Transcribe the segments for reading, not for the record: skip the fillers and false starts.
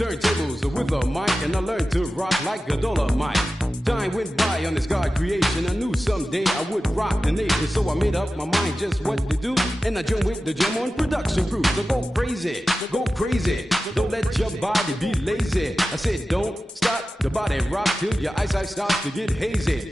turntables with a mic, and I learned to rock like a Dolomite. Time went by on this God creation. I knew someday I would rock the nation, so I made up my mind just what to do. And I joined with the Jam On production crew. So go crazy, go crazy. Don't let your body be lazy. I said don't stop the body rock till your eyesight starts to get hazy.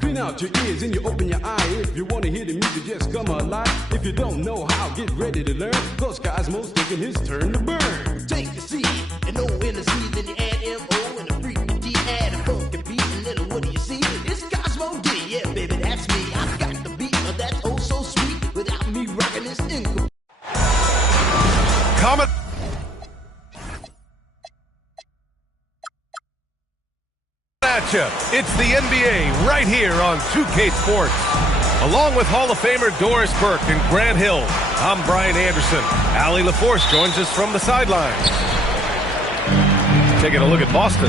Clean out your ears and you open your eye. If you want to hear the music, just come alive. If you don't know how, get ready to learn. Cause Cosmo's taking his turn to burn. Take a seat and no in the seat, then you add M.O. and a freaking D, add a funky beat, and little what do you see? It's Cosmo D, yeah baby, that's me. I've got the beat, that's oh so sweet. Without me rocking this income. Comet. It's the NBA right here on 2K Sports. Along with Hall of Famer Doris Burke and Grant Hill, I'm Brian Anderson. Allie LaForce joins us from the sidelines. Taking a look at Boston.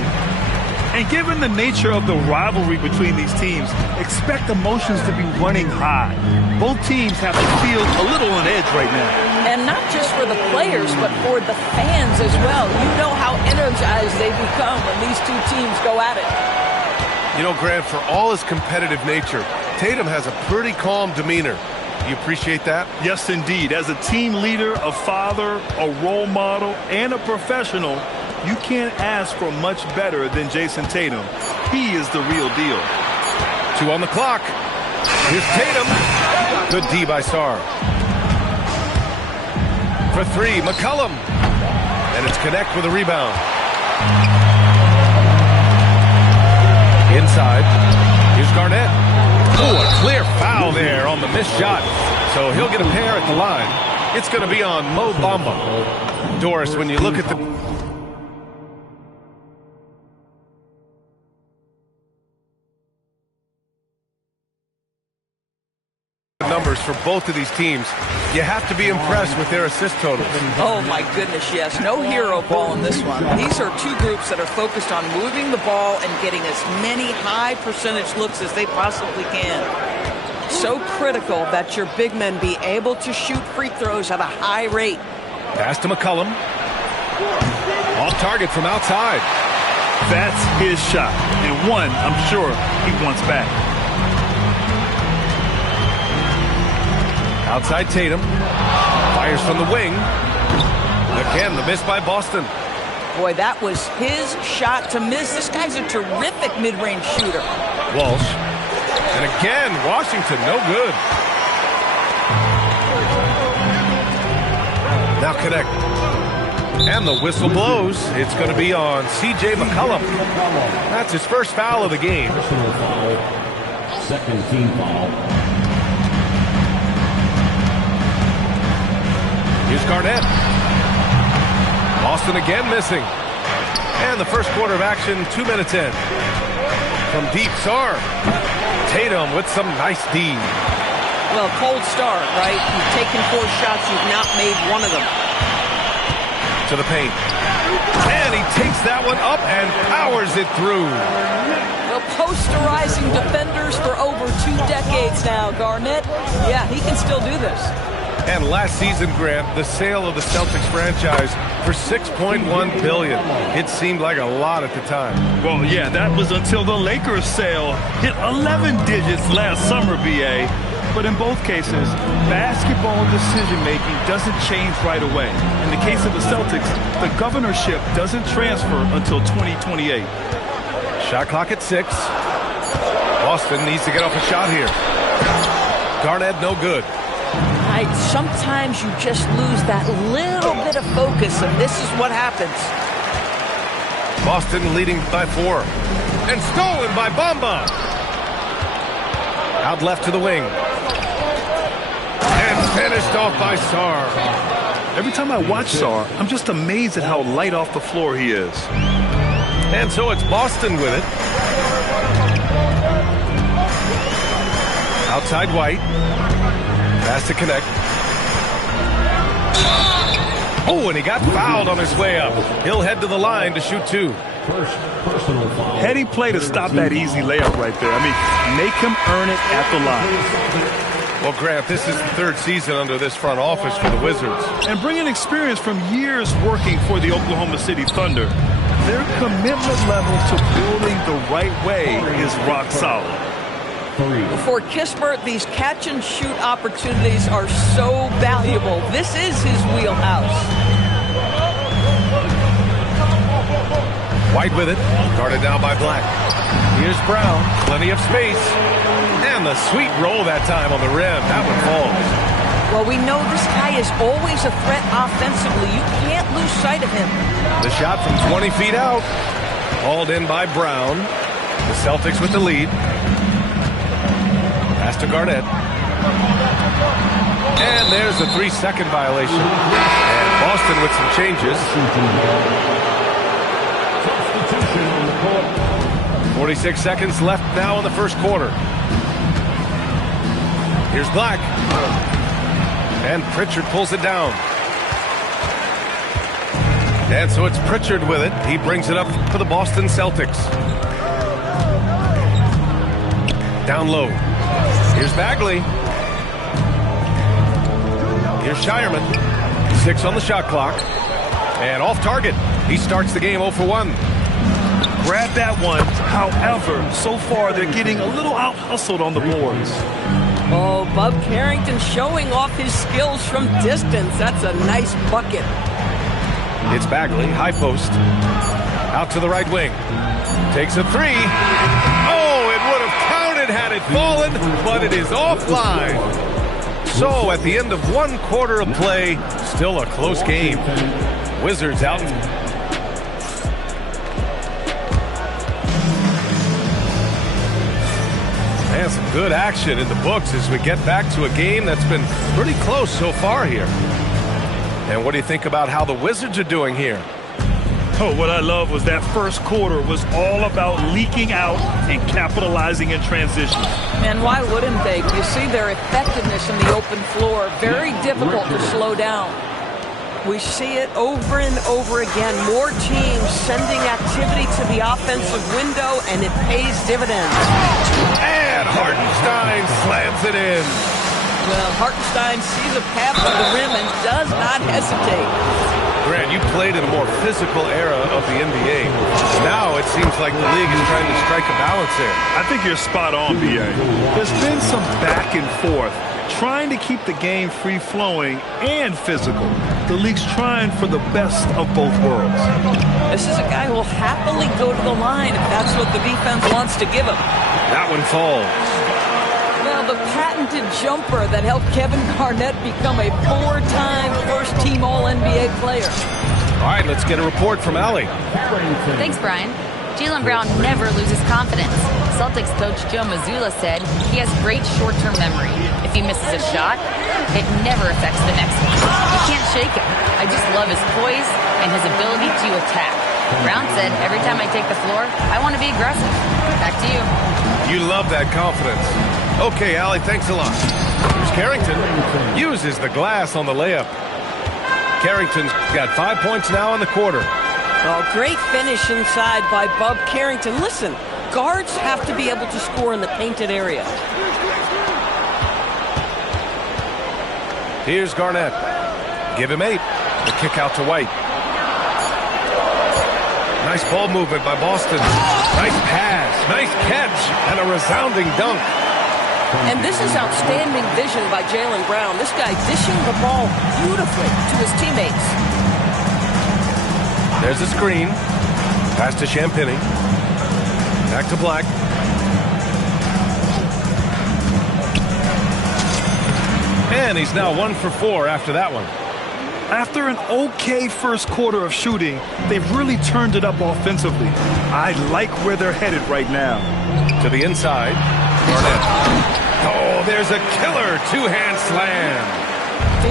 And given the nature of the rivalry between these teams, expect emotions to be running high. Both teams have to feel a little on edge right now. And not just for the players, but for the fans as well. You know how energized they become when these two teams go at it. You know, Grant, for all his competitive nature, Tatum has a pretty calm demeanor. You appreciate that? Yes, indeed. As a team leader, a father, a role model, and a professional, you can't ask for much better than Jason Tatum. He is the real deal. 2 on the clock. Here's Tatum. Good D by Sarr. For 3, McCollum. And it's Connect with a rebound. Inside. Here's Garnett. Oh, a clear foul there on the missed shot. So he'll get a pair at the line. It's going to be on Mo Bamba. Doris, when you look at the numbers for both of these teams, you have to be impressed with their assist totals. Oh my goodness, yes. No hero ball in this one. These are two groups that are focused on moving the ball and getting as many high percentage looks as they possibly can. So critical that your big men be able to shoot free throws at a high rate. Pass to McCollum. Off target from outside. That's his shot, and one I'm sure he wants back. Outside Tatum. Fires from the wing. Again, the miss by Boston. Boy, that was his shot to miss. This guy's a terrific mid-range shooter. Walsh. And again, Washington, no good. Now Connect. And the whistle blows. It's going to be on C.J. McCollum. That's his first foul of the game. Second team foul. Here's Garnett. Boston again missing. And the first quarter of action, 2 minutes in. From deep, Sarr. Tatum with some nice D. Well, cold start, right? You've taken 4 shots, you've not made one of them. To the paint. And he takes that one up and powers it through. Well, posterizing defenders for over 2 decades now, Garnett. Yeah, he can still do this. And last season, Grant, the sale of the Celtics franchise for $6.1 billion. It seemed like a lot at the time. Well, yeah, that was until the Lakers sale hit 11 digits last summer, BA. But in both cases, basketball decision-making doesn't change right away. In the case of the Celtics, the governorship doesn't transfer until 2028. Shot clock at 6. Boston needs to get off a shot here. Garnett, no good. Sometimes you just lose that little bit of focus, and this is what happens. Boston leading by 4. And stolen by Bamba. Out left to the wing. And finished off by Sarr. Every time I watch Sarr, I'm just amazed at how light off the floor he is. And so it's Boston with it. Outside White. Pass to Connect. Oh, and he got fouled on his way up. He'll head to the line to shoot 2. First personal foul. Heady play to stop that easy layup right there. I mean, make him earn it at the line. Well, Grant, this is the third season under this front office for the Wizards. And bringing experience from years working for the Oklahoma City Thunder, their commitment level to building the right way is rock solid. For Kispert, these catch-and-shoot opportunities are so valuable. This is his wheelhouse. White with it, guarded down by Black. Here's Brown, plenty of space. And the sweet roll that time on the rim. That one falls. Well, we know this guy is always a threat offensively. You can't lose sight of him. The shot from 20 feet out. Hauled in by Brown. The Celtics with the lead. Pass to Garnett. And there's a 3-second violation. And Boston with some changes. 46 seconds left now in the first quarter. Here's Black. And Pritchard pulls it down. And so it's Pritchard with it. He brings it up for the Boston Celtics. Down low. Here's Bagley. Here's Shireman. 6 on the shot clock. And off target. He starts the game 0 for 1. Grab that one. However, so far they're getting a little out-hustled on the boards. Oh, Bub Carrington showing off his skills from distance. That's a nice bucket. It's Bagley, high post. Out to the right wing. Takes a 3. Oh, it would have counted had it fallen, but it is offline. So at the end of 1 quarter of play, still a close game. Wizards out. And some good action in the books as we get back to a game that's been pretty close so far here. And what do you think about how the Wizards are doing here? Oh, what I love was that first quarter was all about leaking out and capitalizing in transition. And why wouldn't they? You see their effectiveness in the open floor. Very difficult to slow down. We see it over and over again. More teams sending activity to the offensive window, and it pays dividends. And Hartenstein slams it in. Well, Hartenstein sees a path to the rim and does not hesitate. Grant, you played in a more physical era of the NBA. Now it seems like the league is trying to strike a balance there. I think you're spot on, B.A. There's been some back and forth, trying to keep the game free-flowing and physical. The league's trying for the best of both worlds. This is a guy who will happily go to the line if that's what the defense wants to give him. That one falls. Well, the patented jumper that helped Kevin Garnett become a 4-time first-team All-NBA player. All right, let's get a report from Allie. Thanks, Brian. Jaylen Brown never loses confidence. Celtics coach Joe Mazzulla said he has great short-term memory. If he misses a shot, it never affects the next one. You can't shake him. I just love his poise and his ability to attack. Brown said, every time I take the floor, I want to be aggressive. Back to you. You love that confidence. Okay, Allie, thanks a lot. Here's Carrington. Uses the glass on the layup. Carrington's got 5 points now in the quarter. Oh, great finish inside by Bub Carrington. Listen, guards have to be able to score in the painted area. Here's Garnett. Give him 8. The kick out to White. Nice ball movement by Boston. Nice pass, nice catch, and a resounding dunk. And this is outstanding vision by Jaylen Brown. This guy dishing the ball beautifully to his teammates. There's a screen. Pass to Champagnie. Back to Black. And he's now 1 for 4 after that one. After an okay first quarter of shooting, they've really turned it up offensively. I like where they're headed right now. To the inside. Garnett. Oh, there's a killer two-hand slam.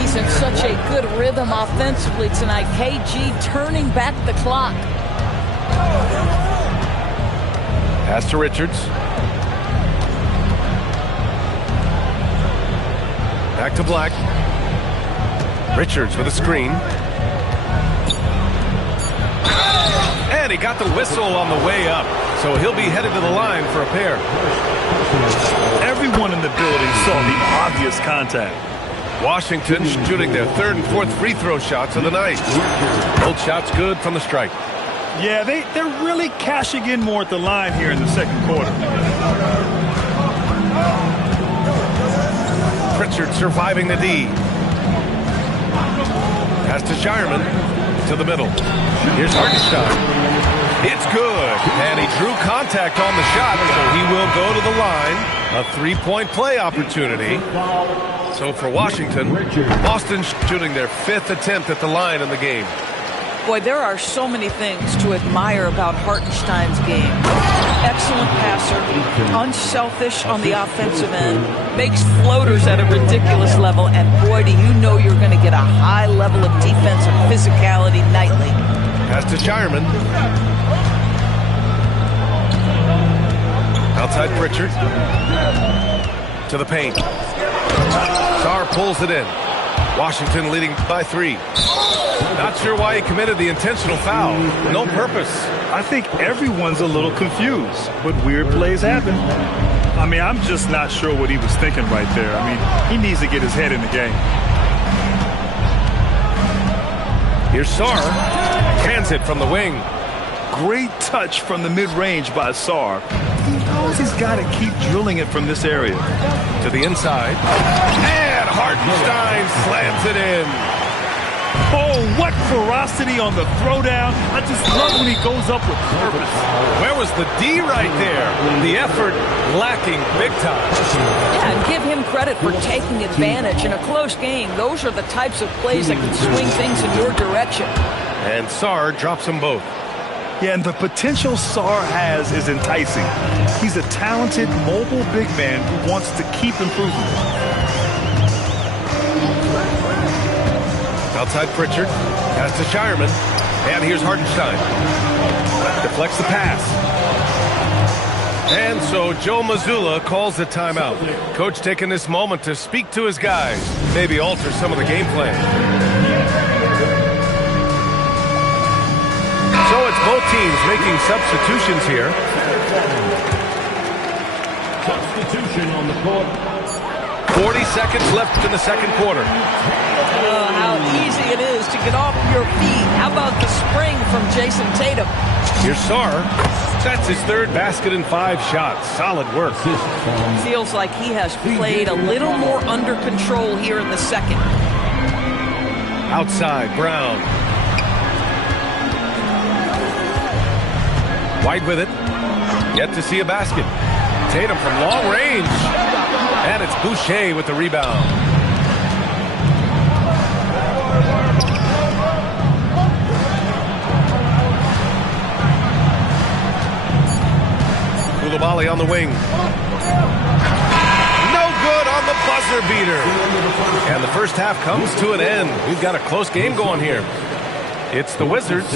He's in such a good rhythm offensively tonight. KG turning back the clock. Pass to Richards. Back to Black. Richards with a screen. And he got the whistle on the way up, so he'll be headed to the line for a pair. Everyone in the building saw the obvious contact. Washington shooting their third and fourth free throw shots of the night. Both shots good from the stripe. Yeah, they're really cashing in more at the line here in the second quarter. Pritchard surviving the D. Pass to Shireman. To the middle. Here's Hartenstein. It's good. And he drew contact on the shot, so he will go to the line. A three-point play opportunity. So for Washington, Boston shooting their fifth attempt at the line in the game. Boy, there are so many things to admire about Hartenstein's game. Excellent passer, unselfish on the offensive end, makes floaters at a ridiculous level, and boy, do you know you're going to get a high level of defensive physicality nightly. Pass to Shireman. Outside Pritchard. To the paint. Sarr pulls it in. Washington leading by 3. Not sure why he committed the intentional foul. No purpose. I think everyone's a little confused, but weird plays happen. I mean, I'm just not sure what he was thinking right there. I mean, he needs to get his head in the game. Here's Sarr. Hands it from the wing. Great touch from the mid-range by Sarr. He knows he's got to keep drilling it from this area. To the inside. And Hartenstein slams it in. Oh, what ferocity on the throwdown. I just love when he goes up with purpose. Where was the D right there? The effort lacking big time. Yeah, and give him credit for taking advantage in a close game. Those are the types of plays that can swing things in your direction. And Sarr drops them both. Yeah, and the potential Sarr has is enticing. He's a talented, mobile big man who wants to keep improving. Outside Pritchard. Pass to Shireman. And here's Hartenstein. Deflects the pass. And so Joe Mazzulla calls the timeout. Coach taking this moment to speak to his guys. Maybe alter some of the game plan. So it's both teams making substitutions here. Substitution on the court. 40 seconds left in the second quarter. Oh, how easy it is to get off your feet. How about the spring from Jason Tatum? Here's Sarr. That's his third basket in 5 shots. Solid work. Feels like he has played a little more under control here in the second. Outside, Brown. White with it. Yet to see a basket. Tatum from long range. And it's Boucher with the rebound. Koulibaly on the wing. No good on the buzzer beater. And the first half comes to an end. We've got a close game going here. It's the Wizards.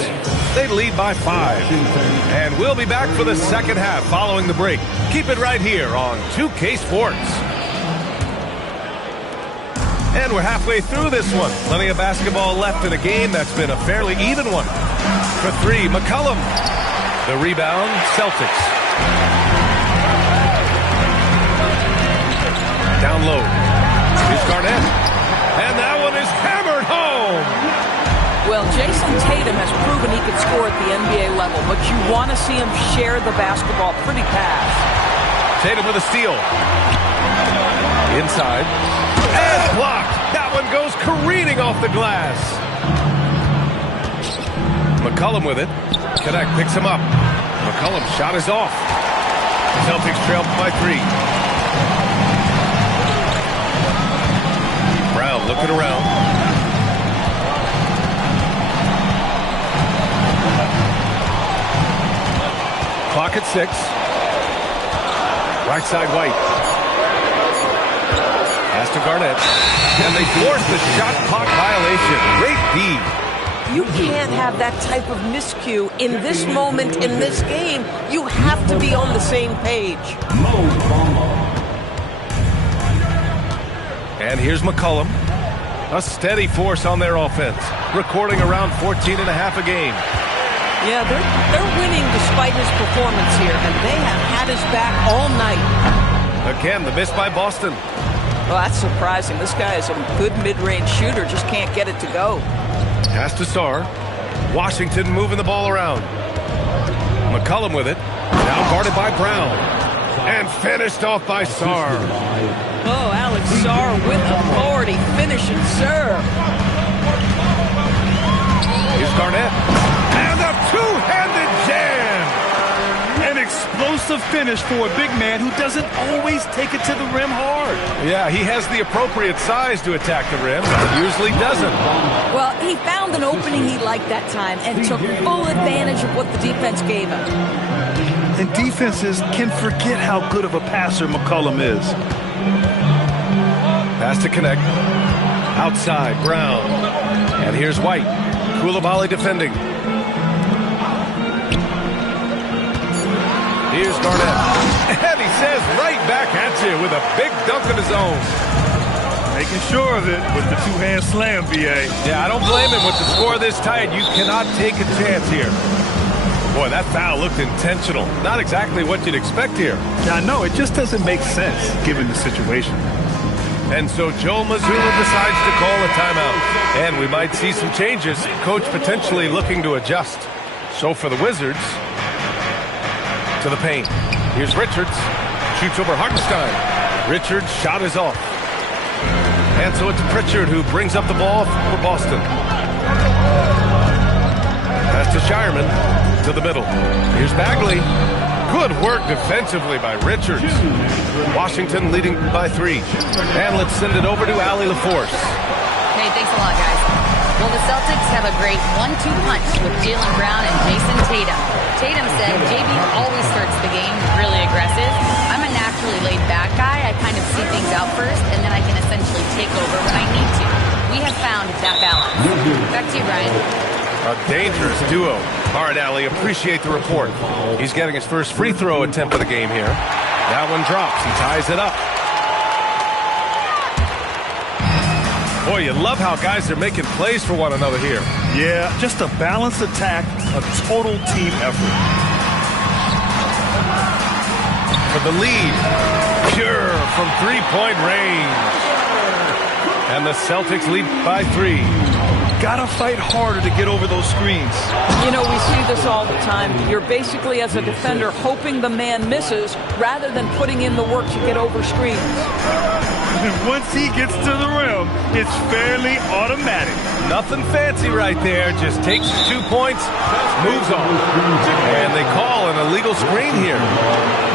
They lead by 5. And we'll be back for the second half following the break. Keep it right here on 2K Sports. And we're halfway through this one. Plenty of basketball left in a game that's been a fairly even one. For 3, McCollum. The rebound, Celtics. Down low. Here's Garnett. And that one is hammered home. Well, Jason Tatum has proven he can score at the NBA level, but you want to see him share the basketball pretty fast. Tatum with a steal. Inside. And blocked. That one goes careening off the glass. McCollum with it. Connect picks him up. McCollum's shot is off. Celtics trail by 3. Brown looking around. Clock at 6. Right side White. Pass to Garnett. And they force the shot clock violation. Great D. You can't have that type of miscue in this moment, in this game. You have to be on the same page. And here's McCollum. A steady force on their offense. Recording around 14.5 a game. Yeah, they're winning despite his performance here, and they have had his back all night. Again, the miss by Boston. Well, that's surprising. This guy is a good mid-range shooter, just can't get it to go. Pass to Sarr. Washington moving the ball around. McCollum with it. Now guarded by Brown. And finished off by Sarr. Oh, Alex Sarr with authority. Finish and serve. Here's Garnett. And a two-handed jam. An explosive finish for a big man who doesn't always take it to the rim hard. Yeah, he has the appropriate size to attack the rim, but usually doesn't. Well, he found an opening he liked that time and took full advantage of what the defense gave him. And defenses can forget how good of a passer McCollum is. Pass to connect. Outside, Brown. And here's White. Koulibaly defending. Here's Garnett. And he says right back at you with a big dunk of his own. Making sure of it with the two-hand slam, B.A. Yeah, I don't blame him with the score this tight. You cannot take a chance here. Boy, that foul looked intentional. Not exactly what you'd expect here. Yeah, I know. It just doesn't make sense given the situation. And so Joe Mazzulla decides to call a timeout. And we might see some changes. Coach potentially looking to adjust. So for the Wizards, to the paint. Here's Richards. Shoots over Hartenstein. Richards' shot is off. And so it's Pritchard who brings up the ball for Boston. Pass to Shireman. To the middle. Here's Bagley. Good work defensively by Richards. Washington leading by 3. And let's send it over to Allie LaForce. Hey, thanks a lot, guys. Well, the Celtics have a great 1-2 punch with Jaylen Brown and Jason Tatum. Tatum said JB always starts the game really aggressive. I'm a naturally laid-back guy. I kind of see things out first, and then I can essentially take over when I need to. We have found that balance. Back to you, Brian. A dangerous duo. All right, Allie, appreciate the report. He's getting his first free throw attempt of the game here. That one drops. He ties it up. Boy, you love how guys are making plays for one another here. Yeah, just a balanced attack, a total team effort. For the lead. Pure from three-point range. And the Celtics lead by 3. Gotta fight harder to get over those screens. You know, we see this all the time. You're basically, as a defender, hoping the man misses rather than putting in the work to get over screens. And once he gets to the rim, it's fairly automatic. Nothing fancy right there. Just takes 2 points, moves on. And they call an illegal screen here.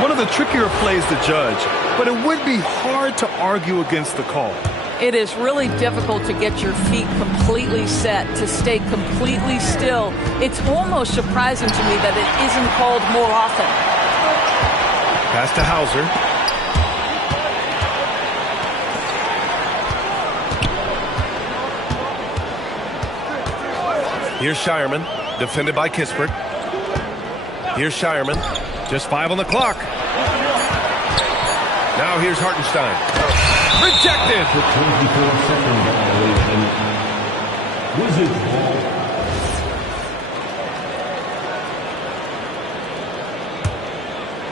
One of the trickier plays to judge, but it would be hard to argue against the call. It is really difficult to get your feet completely set, to stay completely still. It's almost surprising to me that it isn't called more often. Pass to Hauser. Here's Shireman, defended by Kispert. Here's Shireman, just 5 on the clock. Now here's Hartenstein. Rejected! The 24-second violation. Wizards ball.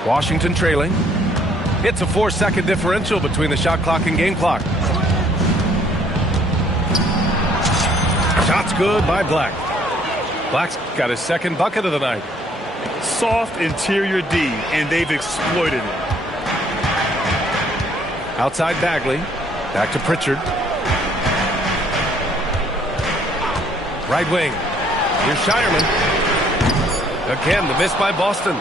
Washington trailing. It's a 4-second differential between the shot clock and game clock. Shot's good by Black. Black's got his second bucket of the night. Soft interior D, and they've exploited it. Outside Bagley. Back to Pritchard. Right wing. Here's Shireman. Again, the miss by Boston.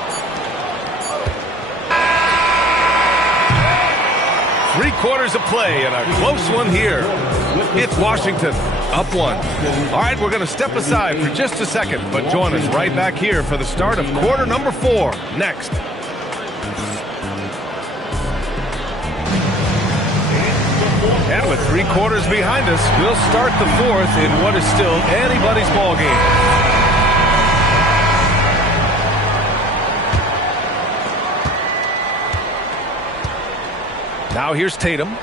3 quarters of play and a close one here. It's Washington, up 1. All right, we're going to step aside for just a second, but join us right back here for the start of quarter number 4 next. And with 3 quarters behind us, we'll start the 4th in what is still anybody's ball game. Now here's Tatum.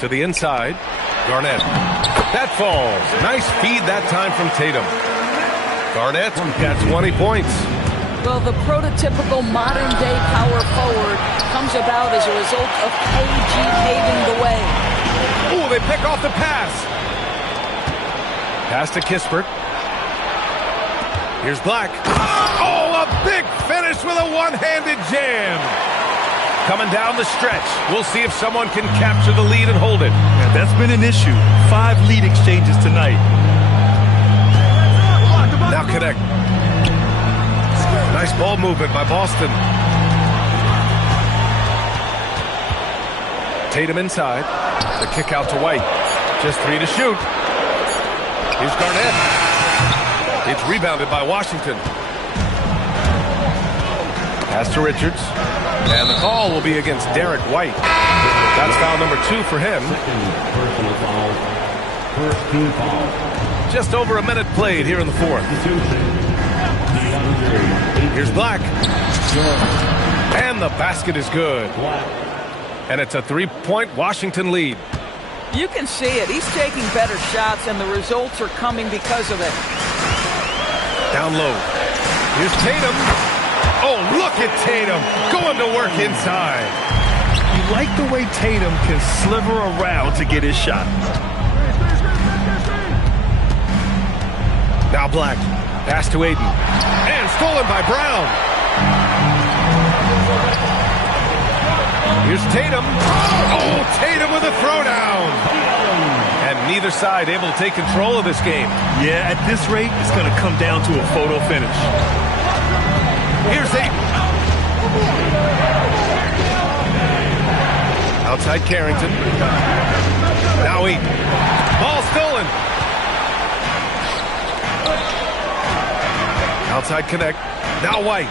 To the inside. Garnett. That falls. Nice feed that time from Tatum. Garnett got 20 points. Well, the prototypical modern-day power forward comes about as a result of KG paving the way. Ooh, they pick off the pass. Pass to Kispert. Here's Black. Oh, a big finish with a one-handed jam. Coming down the stretch. We'll see if someone can capture the lead and hold it. Yeah, that's been an issue. 5 lead exchanges tonight. Now connect. Nice ball movement by Boston. Tatum inside. The kick out to White. Just 3 to shoot. Here's Garnett. It's rebounded by Washington. Pass to Richards. And the call will be against Derek White. That's foul number 2 for him. Personal foul. First team foul. Just over a minute played here in the fourth. Here's Black. And the basket is good. And it's a 3-point Washington lead. You can see it. He's taking better shots, and the results are coming because of it. Down low. Here's Tatum. Oh, look at Tatum going to work inside. You like the way Tatum can sliver around to get his shot. Now Black. Pass to Ayton. And stolen by Brown. Here's Tatum. Oh, Tatum with a throwdown. And neither side able to take control of this game. Yeah, at this rate, it's going to come down to a photo finish. Here's Ayton. Outside Carrington. Now Ayton. Ball stolen. Outside connect. Now White.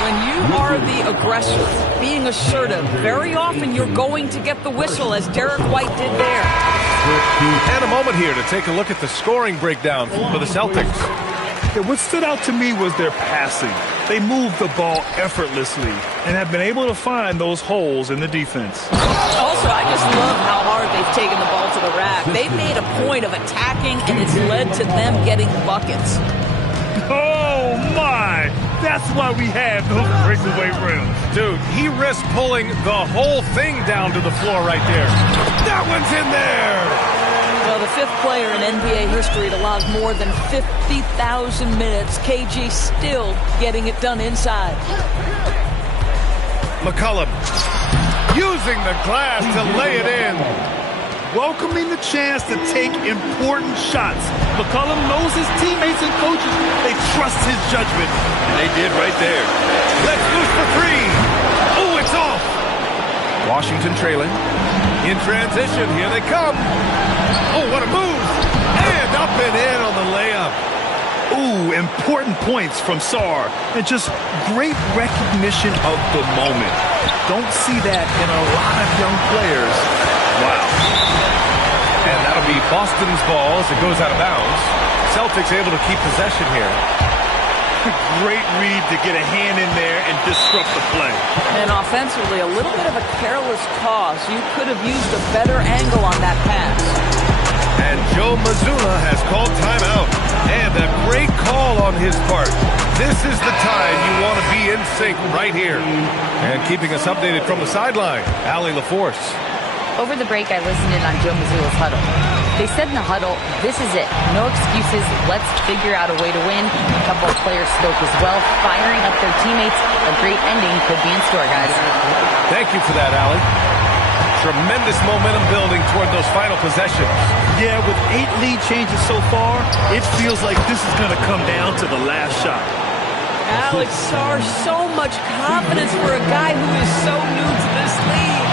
When you are the aggressor, being assertive, very often you're going to get the whistle, as Derek White did there. And a moment here to take a look at the scoring breakdown for the Celtics. Yeah, what stood out to me was their passing. They moved the ball effortlessly and have been able to find those holes in the defense. Also, I just love how hard they've taken the ball to the rack. They've made a point of attacking, and it's led to them getting buckets. Oh, my! That's why we have those breakaway rims. Dude, he risked pulling the whole thing down to the floor right there. That one's in there! Well, the 5th player in NBA history to log more than 50,000 minutes. KG still getting it done inside. McCollum using the glass to lay it in. Welcoming the chance to take important shots. McCollum knows his teammates and coaches. They trust his judgment. And they did right there. Let's loose for 3. Oh, it's off. Washington trailing. In transition, here they come. Oh, what a move. And up and in on the layup. Ooh, important points from Sarr. And just great recognition of the moment. Don't see that in a lot of young players. Wow. And that'll be Boston's ball as it goes out of bounds. Celtics able to keep possession here. Great read to get a hand in there and disrupt the play. And offensively, a little bit of a careless toss. You could have used a better angle on that pass. And Joe Mazzulla has called timeout. And a great call on his part. This is the time you want to be in sync right here. And keeping us updated from the sideline, Allie LaForce. Over the break, I listened in on Joe Mazzulla's huddle. They said in the huddle, this is it. No excuses. Let's figure out a way to win. A couple of players spoke as well, firing up their teammates. A great ending could be in store, guys. Thank you for that, Allie. Tremendous momentum building toward those final possessions. Yeah, with 8 lead changes so far, it feels like this is going to come down to the last shot. Alex Sarr, so much confidence for a guy who is so new to this league.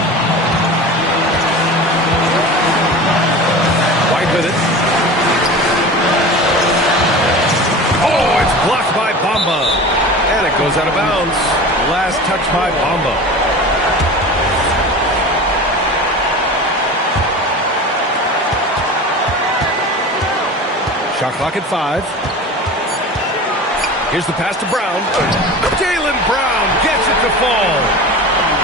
White with it. Oh, it's blocked by Bamba. And it goes out of bounds. Last touch by Bamba. Shot clock at 5. Here's the pass to Brown. Jaylen Brown gets it to fall.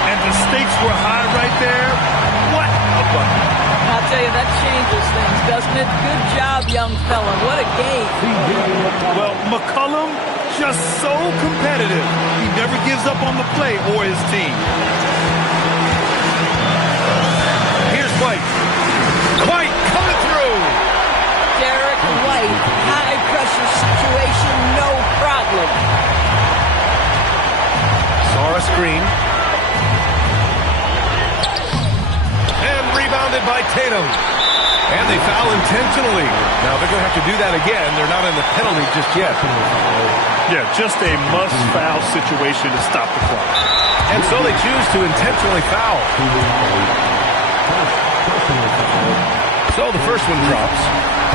And the stakes were high right there. What a button. I'll tell you, that changes things, doesn't it? Good job, young fella. What a game. Well, McCollum, just so competitive. He never gives up on the play or his team. Here's White. White coming through. Derek White, high-pressure situation, no problem. Sara screen. And rebounded by Tatum. And they foul intentionally. Now they're going to have to do that again. They're not in the penalty just yet. Yeah, just a must-foul situation to stop the clock. And so they choose to intentionally foul. So the first one drops.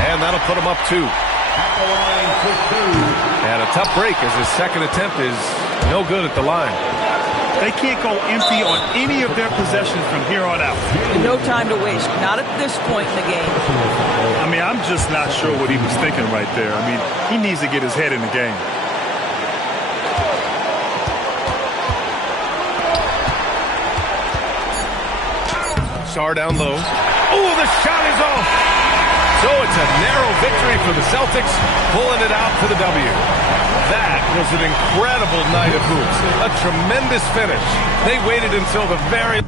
And that'll put him up 2. And a tough break as his second attempt is no good at the line. They can't go empty on any of their possessions from here on out. No time to waste. Not at this point in the game. I mean, I'm just not sure what he was thinking right there. I mean, he needs to get his head in the game. Sarr down low. Oh, the shot is off. So it's a narrow victory for the Celtics, pulling it out for the W. That was an incredible night of hoops. A tremendous finish. They waited until the very...